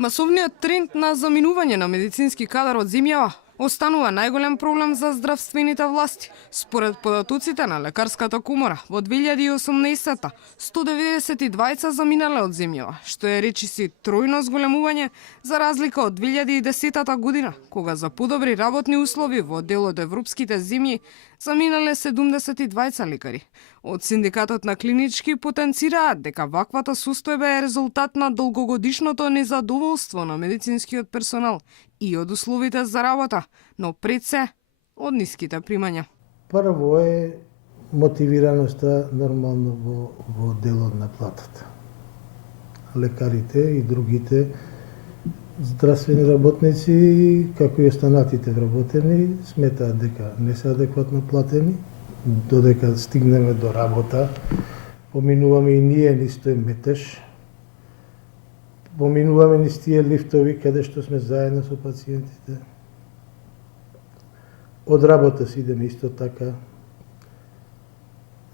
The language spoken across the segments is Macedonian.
Масовниот тренд на заминување на медицински кадар од земјава останува најголем проблем за здравствените власти. Според податоците на Лекарската комора, во 2018-та 192 заминале од земјава, што е речиси тројно зголемување за разлика од 2010 година, кога за подобри работни услови во дел од европските земји заминале 72 лекари. Од синдикатот на клинички потенцираат дека ваквата состојба е резултат на долгогодишното незадоволство на медицинскиот персонал и од условите за работа, но пред се од ниските примања. Прво е мотивираноста нормално во делот на платата. Лекарите и другите здравствени работници, како и останатите вработени, сметаат дека не се адекватно платени, додека стигнеме до работа, поминуваме и ние низ тој метеж, поминуваме низ тие лифтови каде што сме заедно со пациентите. Од работа си идеме исто така.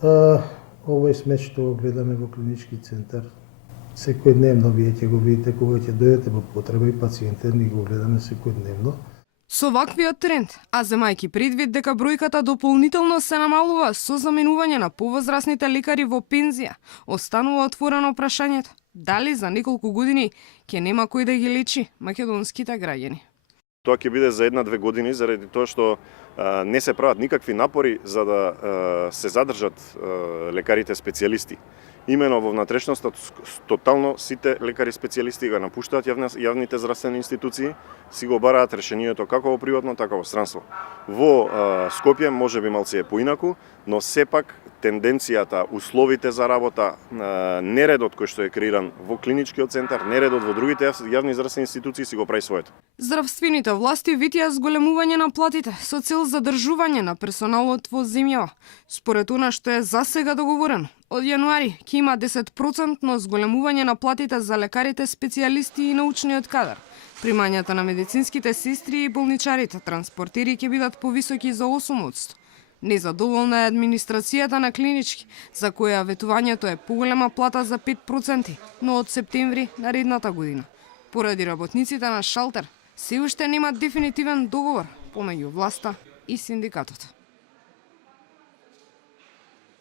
Овој смет што го гледаме во клинички центар, секојдневно вие ќе го видите кога ќе дојдете во потреба и пациентите, ние го гледаме секојдневно. Со ваквиот тренд, а земајки предвид дека бројката дополнително се намалува со заменување на повозрасните лекари во пензија, останува отворено прашањето дали за неколку години ќе нема кој да ги лечи македонските граѓани. Тоа ќе биде за 1-2 години заради тоа што не се прават никакви напори за да се задржат лекарите специјалисти. Имено во внатрешноста тотално сите лекари специјалисти го напуштаат јавните здравствени институции, си го бараат решението како во приватно, така во странство. Во Скопје можеби малце е поинаку, но сепак тенденцијата, условите за работа, нередот кој што е креиран во клиничкиот центар, нередот во другите јавни здравствени институции си го прави своето. Здравствените власти витија зголемување на платите со цел задржување на персоналот во земјава. Според она што е засега договорено, од јануари ќе има 10% зголемување на платите за лекарите специјалисти и научниот кадар. Примањата на медицинските сестри и болничарите транспортери ќе бидат повисоки за 8%. Незадоволна е администрацијата на клинички, за која ветувањето е поголема плата за 5%, но од септември наредната година. Поради работниците на шалтер, се уште нема дефинитивен договор помеѓу власта и синдикатот.